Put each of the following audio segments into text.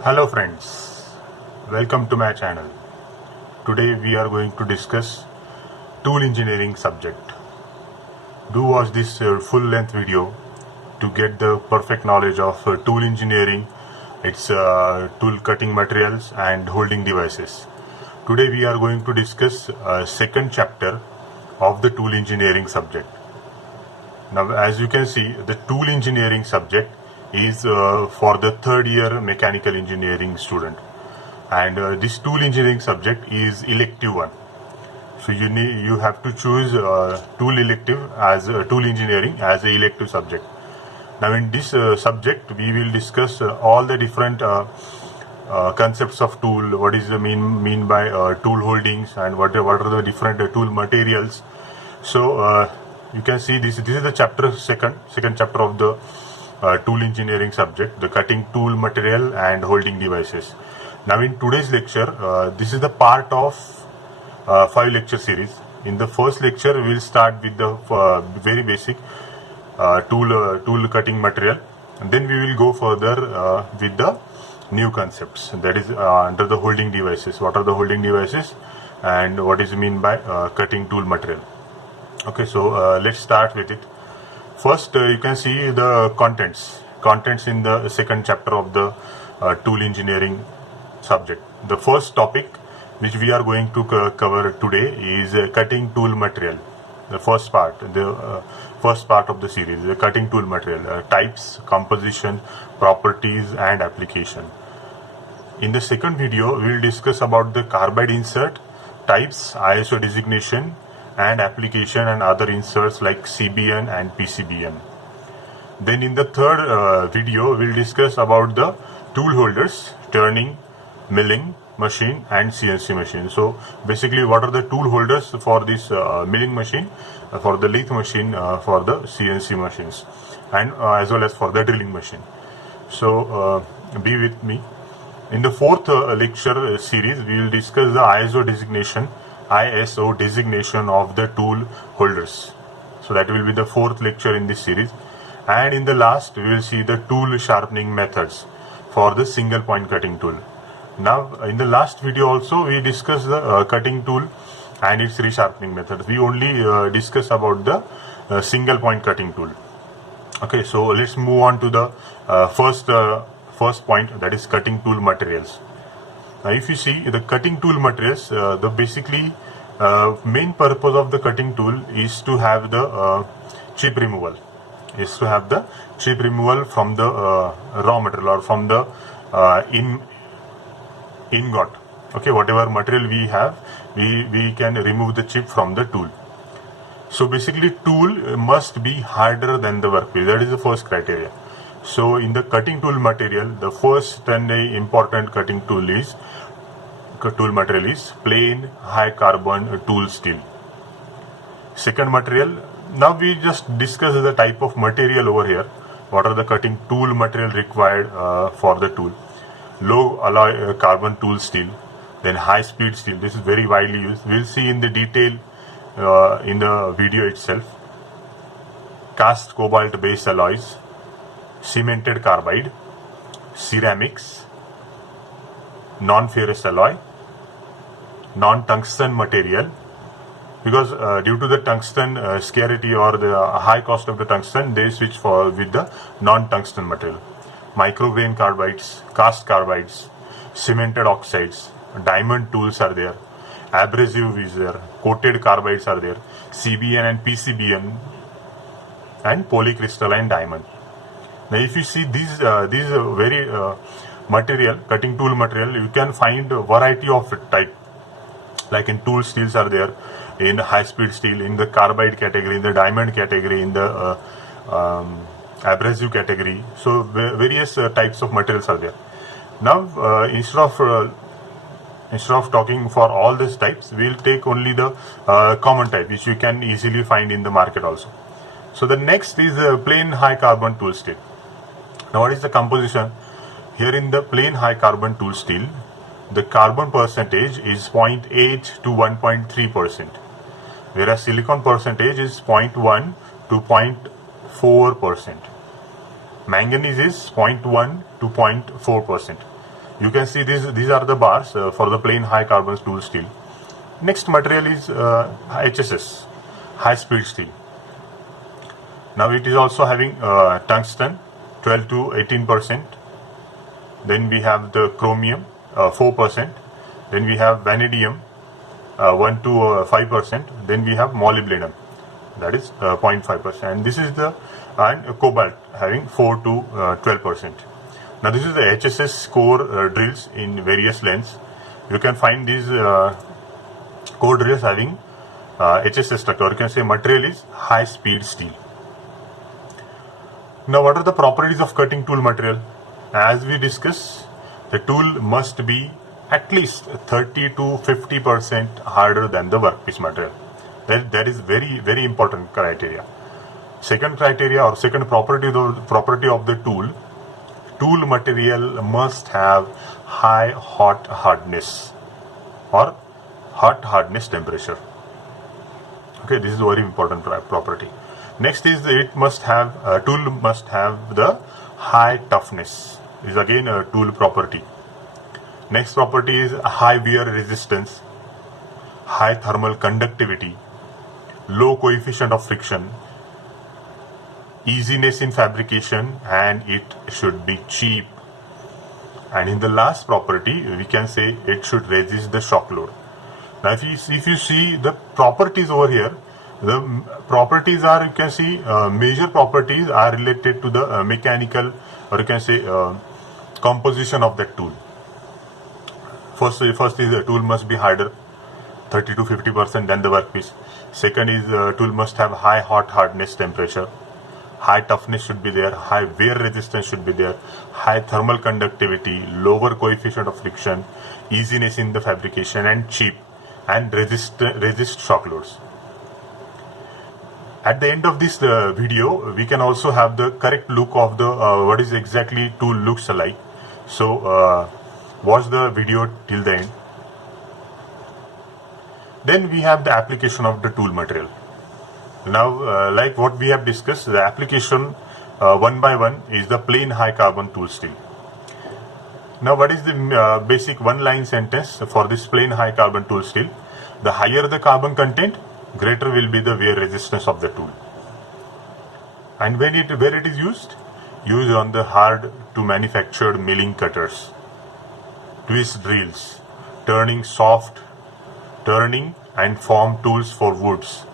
Hello friends, welcome to my channel. Today we are going to discuss tool engineering subject. Do watch this full length video to get the perfect knowledge of tool engineering, its tool cutting materials and holding devices. Today we are going to discuss second chapter of the tool engineering subject. Now as you can see, the tool engineering subject is for the third year mechanical engineering student, and this tool engineering subject is elective one. So you have to choose tool elective as tool engineering as a elective subject. Now in this subject we will discuss all the different concepts of tool, what is the mean by tool holdings, and what are the different tool materials. So you can see this is the chapter second chapter of the tool engineering subject, the cutting tool material and holding devices. Now in today's lecture, this is the part of 5 lecture series. In the first lecture we will start with the very basic tool cutting material, and then we will go further with the new concepts, that is under the holding devices. What are the holding devices and what is mean by cutting tool material? Okay, so let's start with it. First, you can see the contents in the second chapter of the tool engineering subject. The first topic which we are going to cover today is cutting tool material. The first part of the series, the cutting tool material, types, composition, properties and application. In the second video, we will discuss about the carbide insert, types, ISO designation and application, and other inserts like CBN and PCBN. Then in the third video we will discuss about the tool holders, turning, milling machine and CNC machine. So basically what are the tool holders for this milling machine, for the lathe machine, for the CNC machines, and as well as for the drilling machine. So be with me. In the fourth lecture series we will discuss the ISO designation of the tool holders. So that will be the fourth lecture in this series. And in the last we will see the tool sharpening methods for the single point cutting tool. Now in the last video also we discussed the cutting tool and its resharpening method. We only discuss about the single point cutting tool. Okay, so let's move on to the first point, that is cutting tool materials. Now if you see the cutting tool materials, the basically main purpose of the cutting tool is to have the chip removal. From the raw material or from the ingot. Okay, whatever material we have, we can remove the chip from the tool. So basically tool must be harder than the workpiece. That is the first criteria. So in the cutting tool material, the first and important cutting tool material is plain high carbon tool steel. Second material, now we just discuss the type of material over here. What are the cutting tool material required for the tool? Low alloy carbon tool steel, then high speed steel. This is very widely used. We will see in the detail in the video itself. Cast cobalt based alloys, cemented carbide, ceramics, non-ferrous alloy, non-tungsten material, because due to the tungsten scarcity or the high cost of the tungsten, they switch with the non-tungsten material. Micrograin carbides, cast carbides, cemented oxides, diamond tools are there, abrasive is there, coated carbides are there, CBN and PCBN, and polycrystalline diamond. Now if you see these very material, cutting tool material, you can find a variety of type. Like in tool steels are there, in high speed steel, in the carbide category, in the diamond category, in the abrasive category. So various types of materials are there. Now instead of talking for all these types, we will take only the common type which you can easily find in the market also. So the next is plain high carbon tool steel. Now what is the composition? Here in the plain high carbon tool steel, the carbon percentage is 0.8 to 1.3%, whereas silicon percentage is 0.1 to 0.4%. Manganese is 0.1 to 0.4%. You can see these are the bars for the plain high carbon tool steel. Next material is HSS, high speed steel. Now it is also having tungsten 12 to 18%. Then we have the chromium 4%. Then we have vanadium 1 to 5%. Then we have molybdenum, that is 0.5%. And this is the cobalt having 4 to 12%. Now this is the HSS core drills in various lengths. You can find these core drills having HSS structure, or you can say material is high speed steel. Now what are the properties of cutting tool material? As we discussed, the tool must be at least 30 to 50% harder than the workpiece material. That is very important criteria. Second criteria or second property of the tool material must have high hot hardness or hot hardness temperature. Okay, this is a very important property. Next is it must have tool must have the high toughness. Is again a tool property. Next property is high wear resistance, high thermal conductivity, low coefficient of friction, easiness in fabrication, and it should be cheap. And in the last property, we can say it should resist the shock load. Now if you see the properties over here, the properties are, you can see major properties are related to the mechanical, or you can say composition of that tool. First is the tool must be harder 30 to 50% than the workpiece. Second is tool must have high hot hardness temperature, high toughness should be there, high wear resistance should be there, high thermal conductivity, lower coefficient of friction, easiness in the fabrication, and cheap, and resist shock loads. At the end of this video, we can also have the correct look of the what is exactly tool looks like. So watch the video till the end. Then we have the application of the tool material. Now like what we have discussed, the application one by one is the plain high carbon tool steel. Now what is the basic one line sentence for this plain high carbon tool steel? The higher the carbon content, greater will be the wear resistance of the tool. And where it is used? Used on the hard to manufactured milling cutters, twist drills, turning and form tools for woods.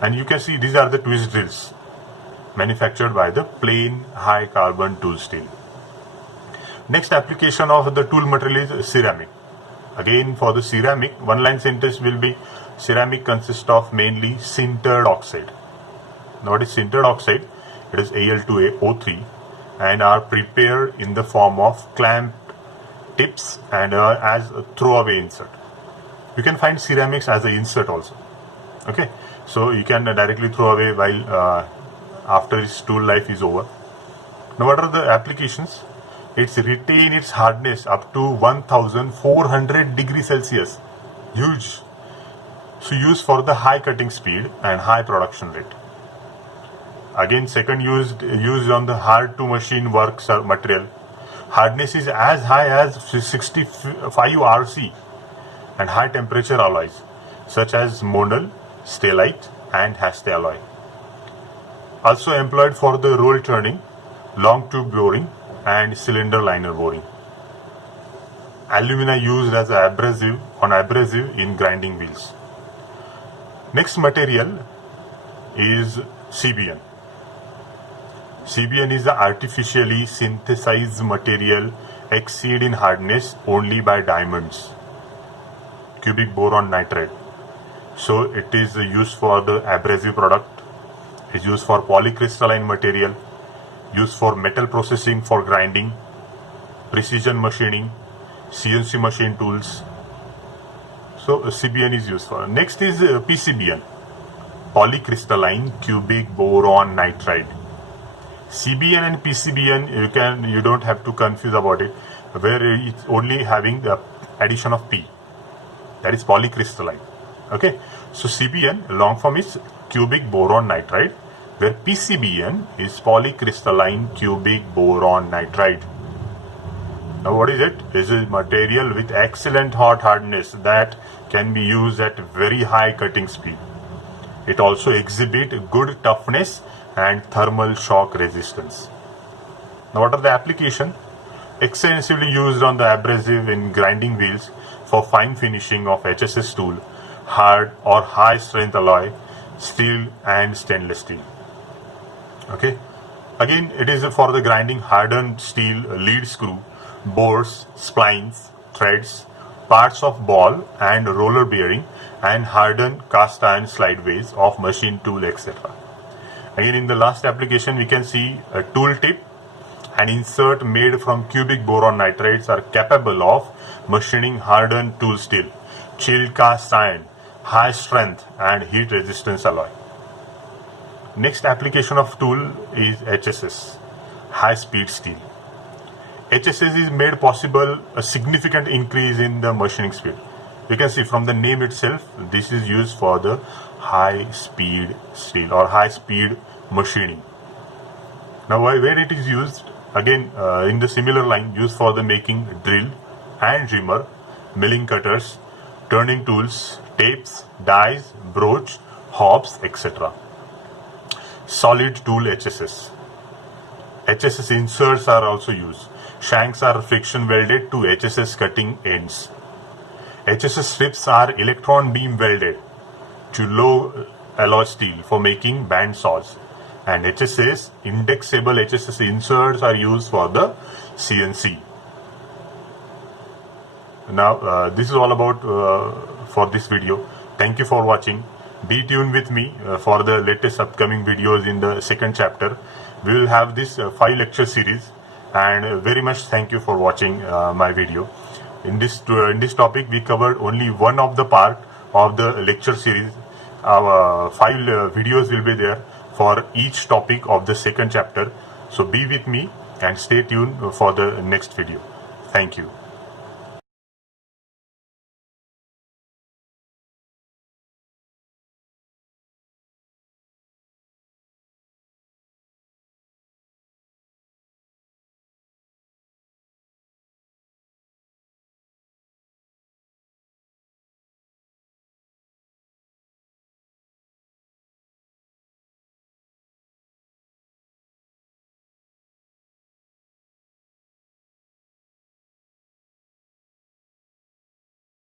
And you can see these are the twist drills manufactured by the plain high carbon tool steel. Next application of the tool material is ceramic. Again, for the ceramic, one line sentence will be ceramic consists of mainly sintered oxide. Now what is sintered oxide? It is Al2O3 and are prepared in the form of clamped tips and as a throwaway insert. You can find ceramics as an insert also. Okay, so you can directly throw away while after its tool life is over. Now what are the applications? It's retain its hardness up to 1400 degrees Celsius. Huge. So used for the high cutting speed and high production rate. Again, second used on the hard to machine work material. Hardness is as high as 65 RC and high temperature alloys such as Monel, Stellite and Haste alloy. Also employed for the roll turning, long tube boring and cylinder liner boring. Alumina used as abrasive in grinding wheels. Next material is CBN. CBN is the artificially synthesized material exceed in hardness only by diamonds, cubic boron nitride. So it is used for the abrasive product, is used for polycrystalline material, used for metal processing for grinding, precision machining, CNC machine tools. So CBN is used for. Next is PCBN, polycrystalline cubic boron nitride. CBN and PCBN you don't have to confuse about it, where it's only having the addition of P, that is polycrystalline. Okay, so CBN long form is cubic boron nitride, where PCBN is polycrystalline cubic boron nitride. Now what is it? It is a material with excellent hot hardness that can be used at very high cutting speed. It also exhibits good toughness and thermal shock resistance. Now what are the applications? Extensively used on the abrasive in grinding wheels for fine finishing of HSS tool, hard or high strength alloy, steel and stainless steel. Okay. Again, it is for the grinding hardened steel lead screw, bores, splines, threads, parts of ball and roller bearing, and hardened cast iron slideways of machine tool, etc. Again, in the last application, we can see a tool tip and insert made from cubic boron nitrides are capable of machining hardened tool steel, chilled cast iron, high strength and heat resistance alloy. Next application of tool is HSS, high speed steel. HSS is made possible a significant increase in the machining speed. You can see from the name itself, this is used for the high speed steel or high speed machining. Now where it is used? Again, in the similar line, used for the making drill and reamer, milling cutters, turning tools, tapes, dies, broach, hobs, etc. Solid tool HSS. HSS inserts are also used. Shanks are friction welded to HSS cutting ends. HSS strips are electron beam welded to low alloy steel for making band saws. And HSS, indexable HSS inserts are used for the CNC. Now, this is all about for this video. Thank you for watching. Be tuned with me for the latest upcoming videos in the second chapter. We will have this 5 lecture series, and very much thank you for watching my video. In this topic, we covered only one of the part of the lecture series. Our 5 videos will be there for each topic of the second chapter. So be with me and stay tuned for the next video. Thank you.